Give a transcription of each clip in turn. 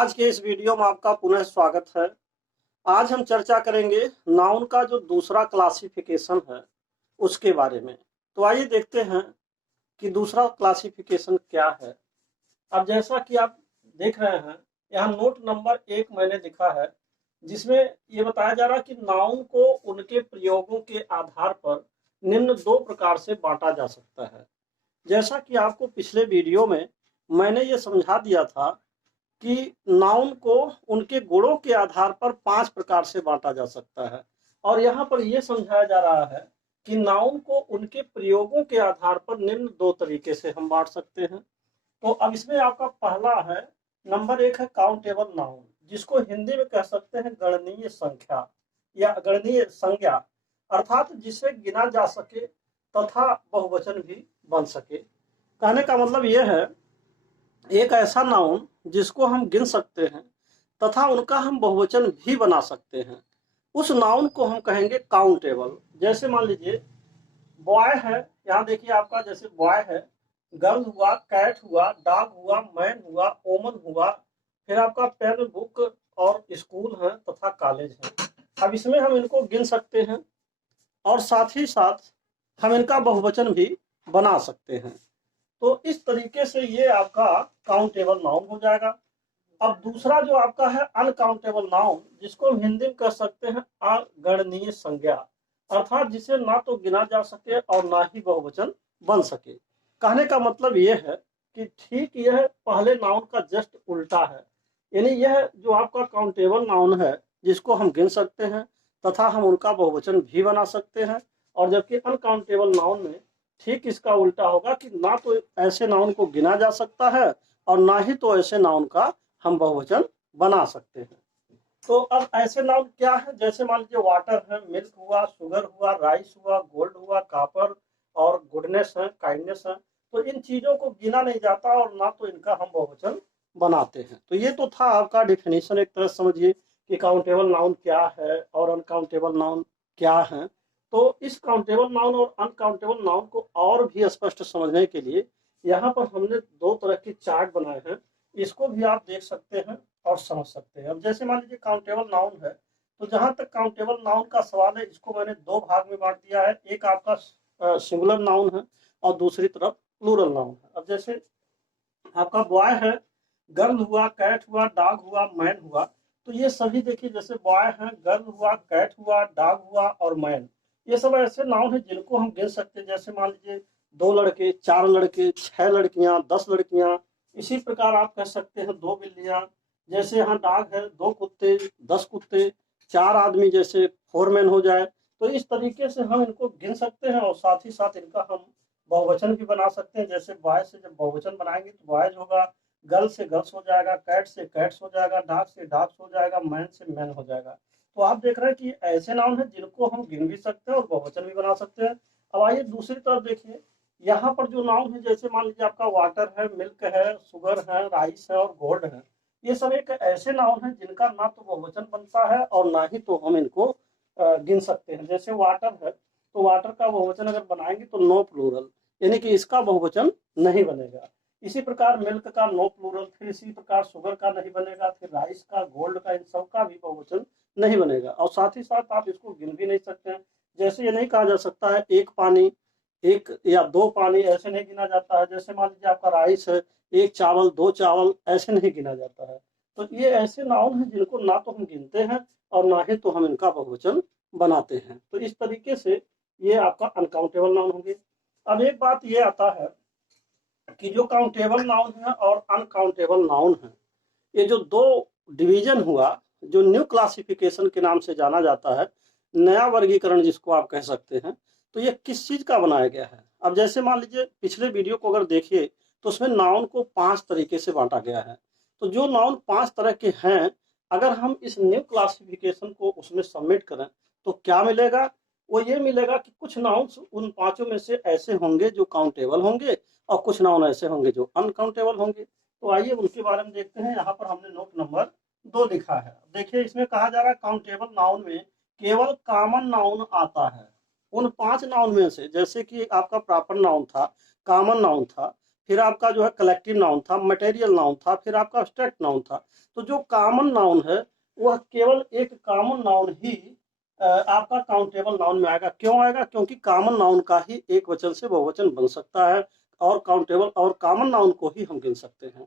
आज के इस वीडियो में आपका पुनः स्वागत है। आज हम चर्चा करेंगे नाउन का जो दूसरा क्लासिफिकेशन है उसके बारे में। तो आइए देखते हैं कि दूसरा क्लासिफिकेशन क्या है। अब जैसा कि आप देख रहे हैं, यहाँ नोट नंबर 1 मैंने लिखा है, जिसमें ये बताया जा रहा है कि नाउन को उनके प्रयोगों के आधार पर निम्न 2 प्रकार से बांटा जा सकता है। जैसा कि आपको पिछले वीडियो में मैंने ये समझा दिया था कि नाउन को उनके गुणों के आधार पर 5 प्रकार से बांटा जा सकता है, और यहाँ पर यह समझाया जा रहा है कि नाउन को उनके प्रयोगों के आधार पर निम्न 2 तरीके से हम बांट सकते हैं। तो अब इसमें आपका पहला है, नंबर 1 है काउंटेबल नाउन, जिसको हिंदी में कह सकते हैं गणनीय संख्या या गणनीय संज्ञा, अर्थात जिसे गिना जा सके तथा बहुवचन भी बन सके। कहने का मतलब यह है, एक ऐसा नाउन जिसको हम गिन सकते हैं तथा उनका हम बहुवचन भी बना सकते हैं, उस नाउन को हम कहेंगे काउंटेबल। जैसे मान लीजिए बॉय है, यहाँ देखिए आपका जैसे बॉय है, गर्ल हुआ, कैट हुआ, डॉग हुआ, मैन हुआ, वोमन हुआ, फिर आपका पेन, बुक और स्कूल है तथा कॉलेज है। अब इसमें हम इनको गिन सकते हैं और साथ ही साथ हम इनका बहुवचन भी बना सकते हैं। तो इस तरीके से ये आपका काउंटेबल नाउन हो जाएगा। अब दूसरा जो आपका है अनकाउंटेबल नाउन, जिसको हम हिंदी में कह सकते हैं अगणनीय संज्ञा, अर्थात जिसे ना तो गिना जा सके और ना ही बहुवचन बन सके। कहने का मतलब यह है कि ठीक यह पहले नाउन का जस्ट उल्टा है, यानी यह जो आपका काउंटेबल नाउन है जिसको हम गिन सकते हैं तथा हम उनका बहुवचन भी बना सकते हैं, और जबकि अनकाउंटेबल नाउन में ठीक इसका उल्टा होगा कि ना तो ऐसे नाउन को गिना जा सकता है और ना ही तो ऐसे नाउन का हम बहुवचन बना सकते हैं। तो अब ऐसे नाउन क्या है, जैसे मान लीजिए वाटर है, मिल्क हुआ, शुगर हुआ, राइस हुआ, गोल्ड हुआ, कापर और गुडनेस है, काइंडनेस है। तो इन चीजों को गिना नहीं जाता और ना तो इनका हम बहुवचन बनाते हैं। तो ये तो था आपका डिफिनेशन, एक तरह समझिए कि काउंटेबल नाउन क्या है और अनकाउंटेबल नाउन क्या है। तो इस काउंटेबल नाउन और अनकाउंटेबल नाउन को और भी स्पष्ट समझने के लिए यहाँ पर हमने 2 तरह के चार्ट बनाए हैं, इसको भी आप देख सकते हैं और समझ सकते हैं। अब जैसे मान लीजिए काउंटेबल नाउन है, तो जहां तक काउंटेबल नाउन का सवाल है, इसको मैंने 2 भाग में बांट दिया है। एक आपका सिंगुलर नाउन है और दूसरी तरफ प्लूरल नाउन है। अब जैसे आपका बॉय है, गर्ल हुआ, कैट हुआ, डॉग हुआ, मैन हुआ, तो ये सभी देखिए, जैसे बॉय है, गर्ल हुआ, कैट हुआ, डॉग हुआ और मैन, ये सब ऐसे नाउन है जिनको हम गिन सकते हैं। जैसे मान लीजिए 2 लड़के, 4 लड़के, 6 लड़कियां, 10 लड़कियां। इसी प्रकार आप कह सकते हैं 2 बिल्लियां। जैसे यहाँ डॉग है, 2 कुत्ते, 10 कुत्ते, 4 आदमी, जैसे 4 मैन हो जाए। तो इस तरीके से हम इनको गिन सकते हैं और साथ ही साथ इनका हम बहुवचन भी बना सकते हैं। जैसे बॉय से जब बहुवचन बनाएंगे तो बॉयज होगा, गर्ल से गर्ल्स हो जाएगा, कैट से कैट्स हो जाएगा, डॉग से डॉग्स हो जाएगा, मैन से मैन हो जाएगा। तो आप देख रहे हैं कि ऐसे नाउन है जिनको हम गिन भी सकते हैं और बहुवचन भी बना सकते हैं। अब आइए दूसरी तरफ देखिए, यहाँ पर जो नाउन है, जैसे मान लीजिए आपका वाटर है, मिल्क है, शुगर है, राइस है और गोल्ड है, ये सब एक ऐसे नाउन है जिनका ना तो बहुवचन बनता है और ना ही तो हम इनको गिन सकते हैं। जैसे वाटर है, तो वाटर का बहुवचन अगर बनाएंगे तो नो प्लूरल, यानी कि इसका बहुवचन नहीं बनेगा। इसी प्रकार मिल्क का नो प्लूरल, फिर इसी प्रकार शुगर का नहीं बनेगा, फिर राइस का, गोल्ड का, इन सब का भी बहुवचन नहीं बनेगा। और साथ ही साथ आप इसको गिन भी नहीं सकते हैं। जैसे ये नहीं कहा जा सकता है एक पानी, एक या 2 पानी, ऐसे नहीं गिना जाता है। जैसे मान लीजिए आपका राइस है, 1 चावल, 2 चावल, ऐसे नहीं गिना जाता है। तो ये ऐसे नाउन है जिनको ना तो हम गिनते हैं और ना ही तो हम इनका बहुवचन बनाते हैं। तो इस तरीके से ये आपका अनकाउंटेबल नाउन होंगे। अब एक बात ये आता है कि जो काउंटेबल नाउन है और अनकाउंटेबल नाउन है, ये जो 2 डिवीजन हुआ, जो न्यू क्लासिफिकेशन के नाम से जाना जाता है, नया वर्गीकरण जिसको आप कह सकते हैं, तो ये किस चीज का बनाया गया है। अब जैसे मान लीजिए पिछले वीडियो को अगर देखिए तो उसमें नाउन को 5 तरीके से बांटा गया है। तो जो नाउन 5 तरह के हैं, अगर हम इस न्यू क्लासिफिकेशन को उसमें सबमिट करें तो क्या मिलेगा, वो ये मिलेगा कि कुछ नाउन्स उन 5 में से ऐसे होंगे जो काउंटेबल होंगे और कुछ नाउन ऐसे होंगे जो अनकाउंटेबल होंगे। तो आइए उनके बारे में देखते हैं। यहाँ पर हमने नोट नंबर 2 लिखा है। देखिए इसमें कहा जा रहा है काउंटेबल नाउन में केवल कॉमन नाउन आता है। उन 5 नाउन में से, जैसे कि आपका प्रॉपर नाउन था, कॉमन नाउन था, फिर आपका जो है कलेक्टिव नाउन था, मटेरियल नाउन था, फिर आपका एब्स्ट्रैक्ट नाउन था। तो जो कॉमन नाउन है वह केवल एक कॉमन नाउन ही आपका काउंटेबल नाउन में आएगा। क्यों आएगा? क्योंकि कॉमन नाउन का ही एक वचन से बहुवचन बन सकता है और काउंटेबल और कॉमन नाउन को ही हम गिन सकते हैं।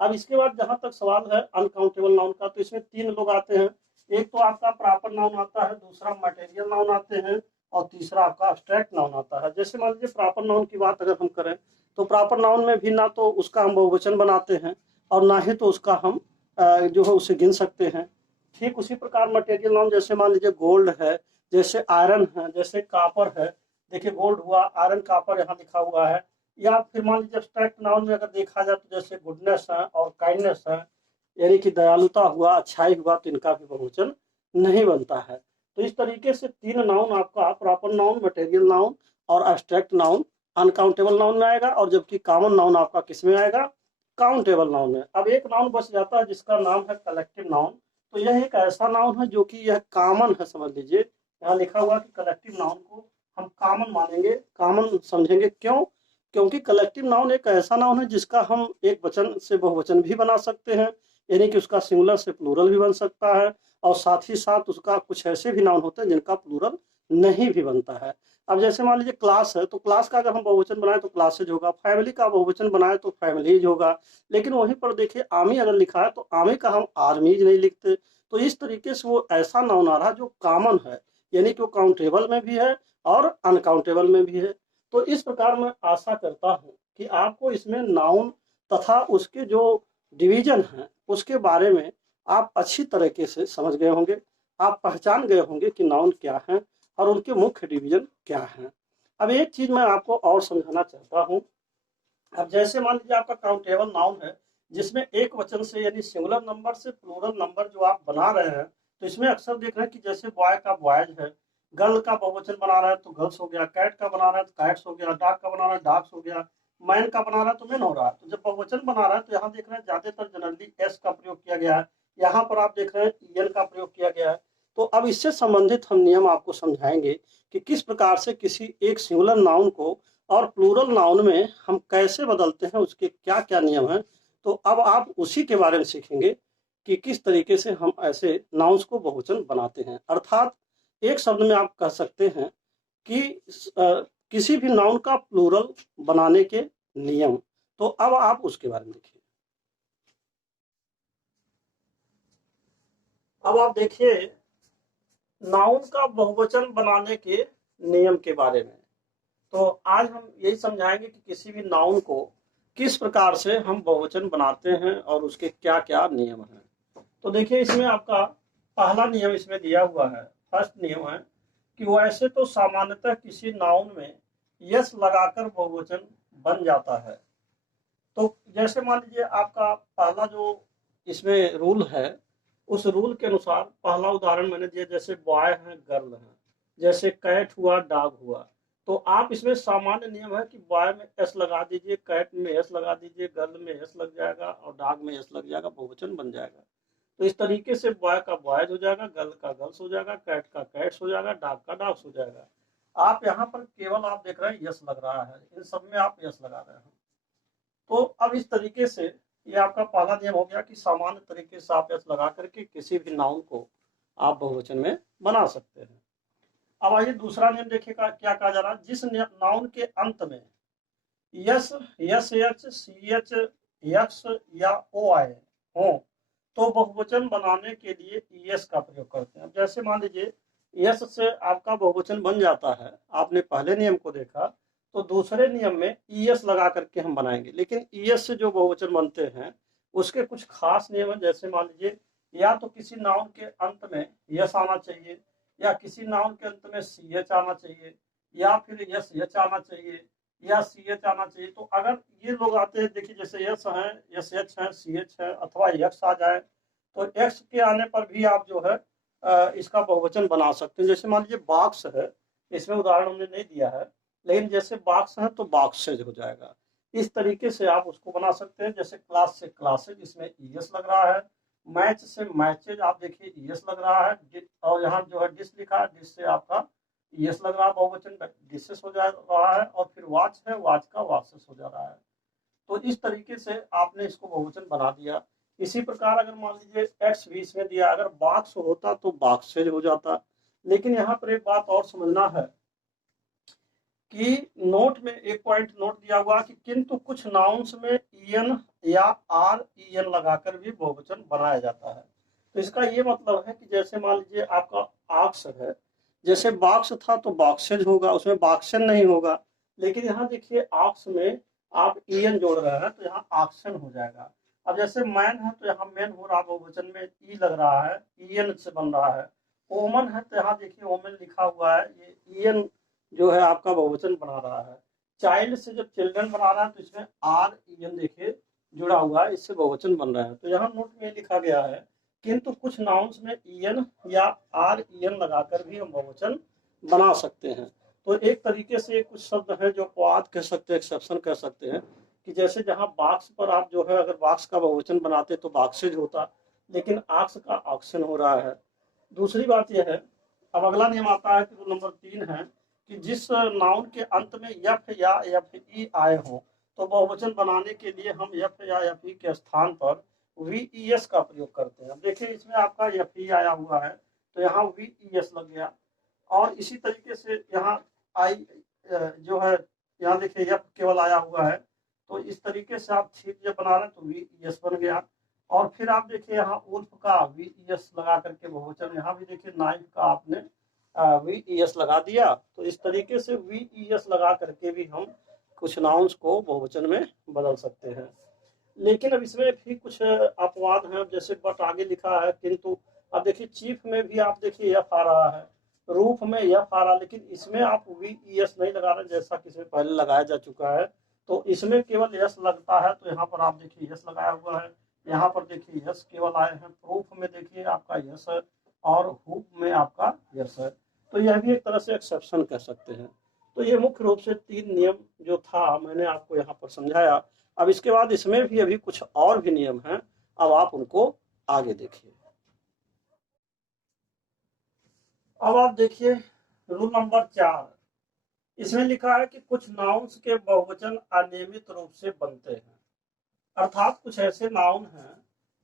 अब इसके बाद जहां तक सवाल है अनकाउंटेबल नाउन का, तो इसमें तीन लोग आते हैं। एक तो आपका प्रॉपर नाउन आता है, दूसरा मटेरियल नाउन आते हैं और तीसरा आपका एब्स्ट्रैक्ट नाउन आता है। जैसे मान लीजिए प्रॉपर नाउन की बात अगर हम करें तो प्रॉपर नाउन में भी ना तो उसका हम बहुवचन बनाते हैं और ना ही तो उसका हम जो है उसे गिन सकते हैं। ठीक उसी प्रकार मटेरियल नाउन जैसे मान लीजिए गोल्ड है, जैसे आयरन है, जैसे कापर है। देखिए गोल्ड हुआ, आयरन, कापर यहाँ लिखा हुआ है। या फिर मान लीजिए एब्स्ट्रैक्ट नाउन में अगर देखा जाए तो जैसे गुडनेस है और काइंडनेस है, यानी कि दयालुता हुआ, अच्छाई हुआ, तो इनका भी बहुवचन नहीं बनता है। तो इस तरीके से तीन नाउन आपका प्रॉपर नाउन, मटेरियल नाउन और एब्स्ट्रैक्ट नाउन अनकाउंटेबल नाउन में आएगा, और जबकि कॉमन नाउन आपका किस में आएगा? काउंटेबल नाउन में। अब एक नाउन बच जाता है जिसका नाम है कलेक्टिव नाउन। तो यह एक ऐसा नाउन है जो कि यह कॉमन है, समझ लीजिए यहाँ लिखा हुआ कि कलेक्टिव नाउन को हम कॉमन मानेंगे, कॉमन समझेंगे। क्यों? क्योंकि कलेक्टिव नाउन एक ऐसा नाउन है जिसका हम एक वचन से बहुवचन भी बना सकते हैं, यानी कि उसका सिंगुलर से प्लूरल भी बन सकता है, और साथ ही साथ उसका कुछ ऐसे भी नाउन होते हैं जिनका प्लूरल नहीं भी बनता है। अब जैसे मान लीजिए क्लास है, तो क्लास का अगर हम बहुवचन बनाए तो क्लासेज होगा, फैमिली का बहुवचन बनाए तो फैमिलीज होगा। लेकिन वहीं पर देखिए आर्मी अगर लिखा है तो आर्मी का हम आर्मीज नहीं लिखते। तो इस तरीके से वो ऐसा नाउन आ रहा जो कॉमन है, यानी कि वो काउंटेबल में भी है और अनकाउंटेबल में भी है। तो इस प्रकार मैं आशा करता हूँ कि आपको इसमें नाउन तथा उसके जो डिवीजन है उसके बारे में आप अच्छी तरीके से समझ गए होंगे। आप पहचान गए होंगे कि नाउन क्या है और उनके मुख्य डिवीजन क्या है। अब एक चीज मैं आपको और समझाना चाहता हूँ। अब जैसे मान लीजिए आपका काउंटेबल नाउन है जिसमें एक वचन से यानी सिंगुलर नंबर से प्लूरल नंबर जो आप बना रहे हैं, तो इसमें अक्सर देख रहे हैं कि जैसे बॉय का बॉयज है, गर्ल का बहुवचन बना रहा है तो गर्ल्स हो गया, कैट का बना रहा है तो कैट्स हो गया, डॉग का बना रहा है डॉग्स हो गया, मैन का बना रहा है तो मैन हो रहा है। तो जब बहुवचन बना रहा है तो यहाँ देख रहे हैं ज्यादातर जनरली एस का प्रयोग किया गया है, यहाँ पर आप देख रहे हैं ईएन का प्रयोग किया गया है। तो अब इससे संबंधित हम नियम आपको समझाएंगे कि किस प्रकार से किसी एक सिंगुलर नाउन को और प्लूरल नाउन में हम कैसे बदलते हैं, उसके क्या क्या नियम हैं। तो अब आप उसी के बारे में सीखेंगे कि किस तरीके से हम ऐसे नाउन्स को बहुवचन बनाते हैं। अर्थात एक शब्द में आप कह सकते हैं कि किसी भी नाउन का प्लूरल बनाने के नियम। तो अब आप उसके बारे में देखिए। अब आप देखिए नाउन का बहुवचन बनाने के नियम के बारे में। तो आज हम यही समझाएंगे कि किसी भी नाउन को किस प्रकार से हम बहुवचन बनाते हैं और उसके क्या क्या नियम हैं। तो देखिए इसमें आपका पहला नियम इसमें दिया हुआ है। फर्स्ट नियम है कि वैसे तो सामान्यतः किसी नाउन में यस लगाकर बहुवचन बन जाता है। तो जैसे मान लीजिए आपका पहला जो इसमें रूल है, उस रूल के अनुसार पहला उदाहरण मैंने दिया, जैसे बॉय है गर्ल है, जैसे कैट हुआ डॉग हुआ। तो आप इसमें सामान्य नियम है कि बॉय में एस लगा दीजिए, कैट में एस लगा दीजिए, गर्ल में एस लग जाएगा और डॉग में एस लग जाएगा, बहुवचन बन जाएगा। तो इस तरीके से बॉय का बॉयज हो जाएगा, गर्ल का गर्ल्स हो जाएगा, कैट का कैट्स हो जाएगा, डॉग का डॉग्स हो जाएगा। आप यहाँ पर केवल आप देख रहे हैं यस लग रहा है, इन सब में आप यस लगा रहे हैं। तो अब इस तरीके से ये आपका पहला नियम हो गया कि सामान्य तरीके से आप एस लगा करके किसी भी नाउन को आप बहुवचन में बना सकते हैं। अब आइए दूसरा नियम देखिए क्या कहा जा रहा है। जिस नाउन के अंत में S, S H, C H, X या ओ आए हो तो बहुवचन बनाने के लिए ईएस का प्रयोग करते हैं। अब जैसे मान लीजिए यस से आपका बहुवचन बन जाता है, आपने पहले नियम को देखा, तो दूसरे नियम में ईएस लगा करके हम बनाएंगे। लेकिन ईएस से जो बहुवचन बनते हैं उसके कुछ खास नियम है। जैसे मान लीजिए या तो किसी नाउन के अंत में यस आना चाहिए, या किसी नाउन के अंत में सी एच आना चाहिए, या फिर यस एच आना चाहिए, या सी एच आना चाहिए। तो अगर ये लोग आते हैं, देखिए जैसे यस है, यस एच है, सी एच है, अथवा यक्स आ जाए, तो एक्स के आने पर भी आप जो है इसका बहुवचन बना सकते हैं। जैसे मान लीजिए बॉक्स है, इसमें उदाहरण हमने नहीं दिया है, लेकिन जैसे बॉक्स है तो बॉक्सेज हो जाएगा। इस तरीके से आप उसको बना सकते हैं। जैसे क्लास से क्लासेज, इसमें ईएस लग रहा है। मैच से मैचेज, आप देखिए ईएस लग रहा है। और यहाँ जो है डिश लिखा है, डिश से आपका ईएस लग रहा है, बहुवचन डिशेस हो जा रहा है। और फिर वॉच है, वॉच का वॉचेस हो जा रहा है। तो इस तरीके से आपने इसको बहुवचन बना दिया। इसी प्रकार अगर मान लीजिए एक्स भी इसमें दिया, अगर बाक्स होता तो बाक्सेज हो जाता। लेकिन यहाँ पर एक बात और समझना है कि नोट में एक पॉइंट नोट दिया हुआ कि किंतु कुछ नाउन्स में ईएन या आर ईएन लगाकर भी बहुवचन बनाया जाता है। तो इसका ये मतलब है कि जैसे मान लीजिए आपका आक्स है, जैसे बाक्स था तो बॉक्सेज होगा, उसमें बॉक्सन नहीं होगा। लेकिन यहाँ देखिए आक्स में आप ईएन जोड़ रहे हैं तो यहाँ आक्सन हो जाएगा। अब जैसे मैन है तो यहाँ मैन हो रहा, बहुवचन में ई लग रहा है, ईएन से बन रहा है। ओमन है तो यहाँ देखिए ओमन लिखा हुआ है, ये ईएन जो है आपका बहुवचन बना रहा है। चाइल्ड से जब चिल्ड्रन बना रहा है तो इसमें आर ईएन देखिए जुड़ा हुआ है, इससे बहुवचन बन रहा है। तो यहाँ नोट में लिखा गया है किंतु कुछ नाउन्स में ईएन या आर ईएन लगाकर भी हम बहुवचन बना सकते हैं। तो एक तरीके से कुछ शब्द हैं जो अपवाद कह सकते हैं, एक्सेप्शन कह सकते हैं, कि जैसे जहाँ बाक्स पर आप जो है अगर बाक्स का बहुवचन बनाते तो बाक्सेज होता, लेकिन आक्स का ऑक्सन हो रहा है। दूसरी बात यह है, अब अगला नियम आता है कि रूल नंबर 3 है कि जिस नाउन के अंत में यफ या एफ ई आए हो तो बहुवचन बनाने के लिए हम यफ या एफ ई के स्थान पर वीईएस का प्रयोग करते हैं। देखिए इसमें आपका एफ ई आया हुआ है तो यहाँ वीईएस लग गया, और इसी तरीके से यहाँ आई जो है, यहाँ देखिए एफ केवल आया हुआ है तो इस तरीके से आप थीप जब बना रहे हैं तो वीईएस बन गया। और फिर आप देखिए यहाँ उल्फ का वीईएस लगा करके बहुवचन, यहाँ भी देखिए नाइफ का आपने वीईएस लगा दिया। तो इस तरीके से वीईएस लगा करके भी हम कुछ नाउन्स को बहुवचन में बदल सकते हैं। लेकिन अब इसमें भी कुछ अपवाद हैं, जैसे बट आगे लिखा है किंतु। अब देखिए चीफ में भी आप देखिए एफ आ रहा है, रूफ में एफ आ रहा है, लेकिन इसमें आप वीईएस नहीं लगा रहे जैसा कि इसमें पहले लगाया जा चुका है। तो इसमें केवल यस लगता है, तो यहाँ पर आप देखिए यस लगाया हुआ है, यहाँ पर देखिए यस केवल आए हैं। प्रूफ में देखिए आपका यस है और हुप में आपका यस है। तो यह भी एक तरह से एक्सेप्शन कह सकते हैं। तो ये मुख्य रूप से 3 नियम जो था मैंने आपको यहाँ पर समझाया। अब इसके बाद इसमें भी अभी कुछ और भी नियम हैं, अब आप उनको आगे देखिए। अब आप देखिए रूल नंबर 4, इसमें लिखा है कि कुछ नाउन्स के बहुवचन अनियमित रूप से बनते हैं। अर्थात कुछ ऐसे नाउन हैं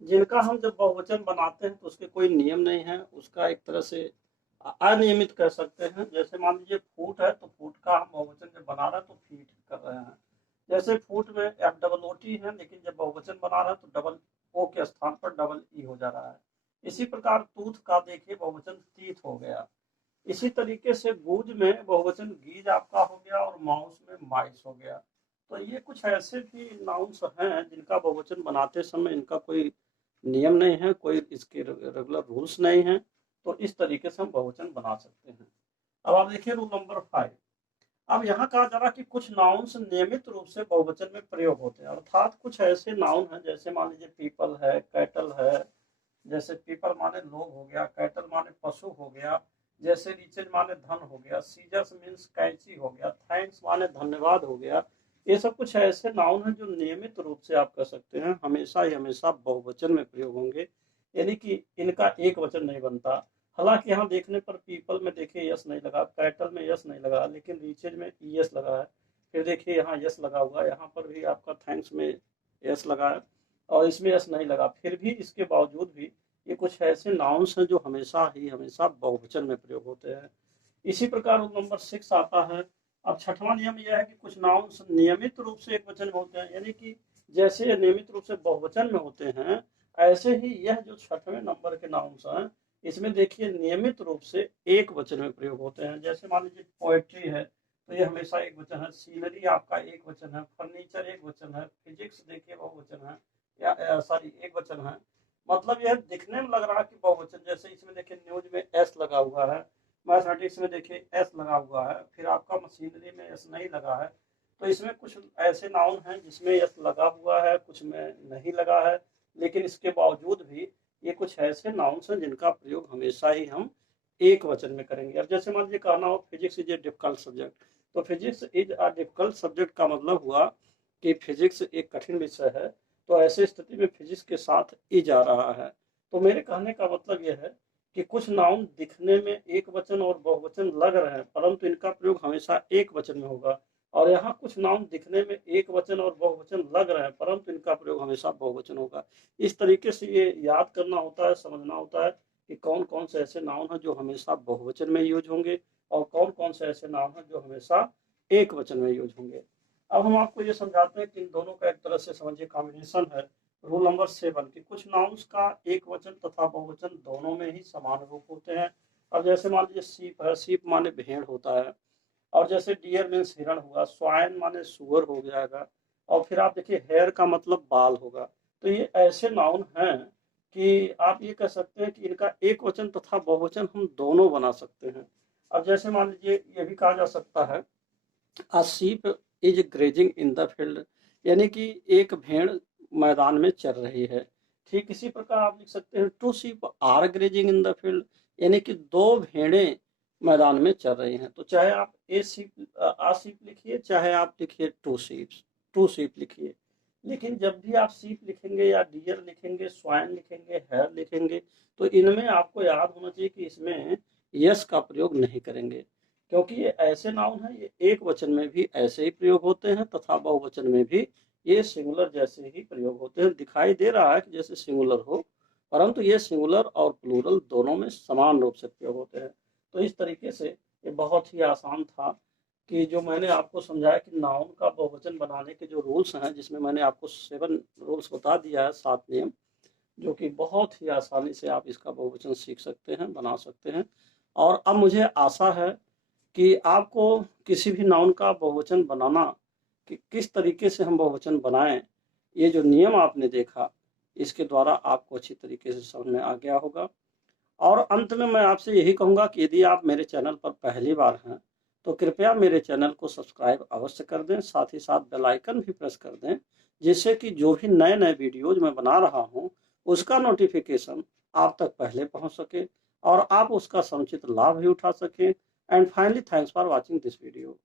जिनका हम जब बहुवचन बनाते हैं तो उसके कोई नियम नहीं है, उसका एक तरह से अनियमित कह सकते हैं। जैसे मान लीजिए फूट है तो फूट का हम बहुवचन जब बना रहे हैं तो फीट कर रहे हैं। जैसे फूट में एफ डबल ओ टी है, लेकिन जब बहुवचन बना रहे हैं तो डबल ओ के स्थान पर डबल ई हो जा रहा है। इसी प्रकार टूथ का देखिए बहुवचन टीथ हो गया। इसी तरीके से गूज में बहुवचन गीज आपका हो गया और माउस में माइस हो गया। तो ये कुछ ऐसे भी नाउन्स हैं जिनका बहुवचन बनाते समय इनका कोई नियम नहीं है, कोई इसके रेगुलर रूल्स नहीं है। तो इस तरीके से हम बहुवचन बना सकते हैं। अब आप देखिए रूल नंबर 5। अब यहाँ कहा जा रहा है कि कुछ नाउन्स नियमित रूप से बहुवचन में प्रयोग होते हैं। अर्थात कुछ ऐसे नाउन हैं, जैसे मान लीजिए पीपल है, कैटल है। जैसे पीपल माने लोग हो गया, कैटल माने पशु हो गया, जैसे रिचेज माने धन हो गया, सीजर्स मीन्स कैंची हो गया, थैंक्स माने धन्यवाद हो गया। ये सब कुछ ऐसे नाउन हैं जो नियमित रूप से आप कह सकते हैं हमेशा ही हमेशा बहुवचन में प्रयोग होंगे, यानी कि इनका एक वचन नहीं बनता। हालांकि यहाँ देखने पर पीपल में देखिए यस नहीं लगा, कैटल में यस नहीं लगा, लेकिन रिचेज में यस लगा है। फिर देखिए यहाँ यस लगा हुआ है, यहाँ पर भी आपका थैंक्स में यस लगा है और इसमें यस नहीं लगा। फिर भी इसके बावजूद भी ये कुछ ऐसे नाउन्स हैं जो हमेशा ही हमेशा बहुवचन में प्रयोग होते हैं। इसी प्रकार नंबर 6 आता है। अब छठवां नियम यह है कि कुछ नाउन्स नियमित रूप से एक वचन में होते हैं, यानी कि जैसे नियमित रूप से बहुवचन में होते हैं ऐसे ही यह जो छठवें नंबर के नाउन्स हैं इसमें देखिए नियमित रूप से एक वचन में प्रयोग होते हैं। जैसे मान लीजिए पोएट्री है तो ये हमेशा एक वचन है, सीनरी आपका एक वचन है, फर्नीचर एक वचन है, फिजिक्स देखिए बहुवचन है, या सॉरी एक वचन है। मतलब यह दिखने में लग रहा है कि बहुवचन, जैसे इसमें देखिए न्यूज में एस लगा हुआ है, मैथमेटिक्स में देखिए एस लगा हुआ है, फिर आपका मशीनरी में एस नहीं लगा है। तो इसमें कुछ ऐसे नाउन हैं जिसमें एस लगा हुआ है, कुछ में नहीं लगा है, लेकिन इसके बावजूद भी ये कुछ ऐसे नाउन्स हैं जिनका प्रयोग हमेशा ही हम एक वचन में करेंगे। अब जैसे मान लीजिए कहना हो physics is a difficult subject, तो physics is a difficult subject का मतलब हुआ कि फिजिक्स एक कठिन विषय है। तो ऐसे स्थिति में फिजिक्स के साथ इज आ रहा है। तो मेरे कहने का मतलब यह है कि कुछ नाउन दिखने में एक वचन और बहुवचन लग रहे हैं, परंतु इनका प्रयोग हमेशा एक वचन में होगा। और यहाँ कुछ नाउन दिखने में एक वचन और बहुवचन लग रहे हैं, परंतु इनका प्रयोग हमेशा बहुवचन होगा। इस तरीके से ये याद करना होता है, समझना होता है कि कौन कौन से ऐसे नाउन हैं जो हमेशा बहुवचन में यूज होंगे और कौन कौन से ऐसे नाउन हैं जो हमेशा एक वचन में यूज होंगे। अब हम आपको ये समझाते हैं कि इन दोनों का एक तरह से समझिए कॉम्बिनेशन है। रूल नंबर 7 कि कुछ नाउन्स का एक वचन तथा बहुवचन दोनों में ही समान रूप होते हैं। अब जैसे मान लीजिए सीप है, सीप माने भेड़ होता है, और जैसे डियर मीन्स हिरण हुआ, स्वाइन माने सुअर हो जाएगा, और फिर आप देखिए हेयर का मतलब बाल होगा। तो ये ऐसे नाउन हैं कि आप ये कह सकते हैं कि इनका एक वचन तथा बहुवचन हम दोनों बना सकते हैं। अब जैसे मान लीजिए ये भी कहा जा सकता है a sheep is grazing in the field, यानी कि एक भेड़ मैदान में चर रही है। ठीक इसी प्रकार आप लिख सकते हैं two sheep are grazing in the field, यानी कि दो भेड़ें मैदान में चर रही हैं। तो चाहे आप आ शीप लिखिए, चाहे आप लिखिए टू शीप लिखिए, लेकिन जब भी आप शीप लिखेंगे या डियर लिखेंगे, स्वाइन लिखेंगे, हेयर लिखेंगे, तो इनमें आपको याद होना चाहिए कि इसमें यस का प्रयोग नहीं करेंगे, क्योंकि ये ऐसे नाउन हैं, ये एक वचन में भी ऐसे ही प्रयोग होते हैं तथा बहुवचन में भी ये सिंगुलर जैसे ही प्रयोग होते हैं। दिखाई दे रहा है कि जैसे सिंगुलर हो, परंतु ये सिंगुलर और प्लूरल दोनों में समान रूप से प्रयोग होते हैं। तो इस तरीके से ये बहुत ही आसान था कि जो मैंने आपको समझाया कि नाउन का बहुवचन बनाने के जो रूल्स हैं, जिसमें मैंने आपको 7 रूल्स बता दिया है, 7 नियम, जो कि बहुत ही आसानी से आप इसका बहुवचन सीख सकते हैं, बना सकते हैं। और अब मुझे आशा है कि आपको किसी भी नाउन का बहुवचन बनाना, कि किस तरीके से हम बहुवचन बनाएं, ये जो नियम आपने देखा, इसके द्वारा आपको अच्छी तरीके से समझ में आ गया होगा। और अंत में मैं आपसे यही कहूँगा कि यदि आप मेरे चैनल पर पहली बार हैं तो कृपया मेरे चैनल को सब्सक्राइब अवश्य कर दें, साथ ही साथ बेल आइकन भी प्रेस कर दें, जिससे कि जो भी नए नए वीडियोज मैं बना रहा हूँ उसका नोटिफिकेशन आप तक पहले पहुँच सके और आप उसका समुचित लाभ भी उठा सकें। And finally thanks for watching this video.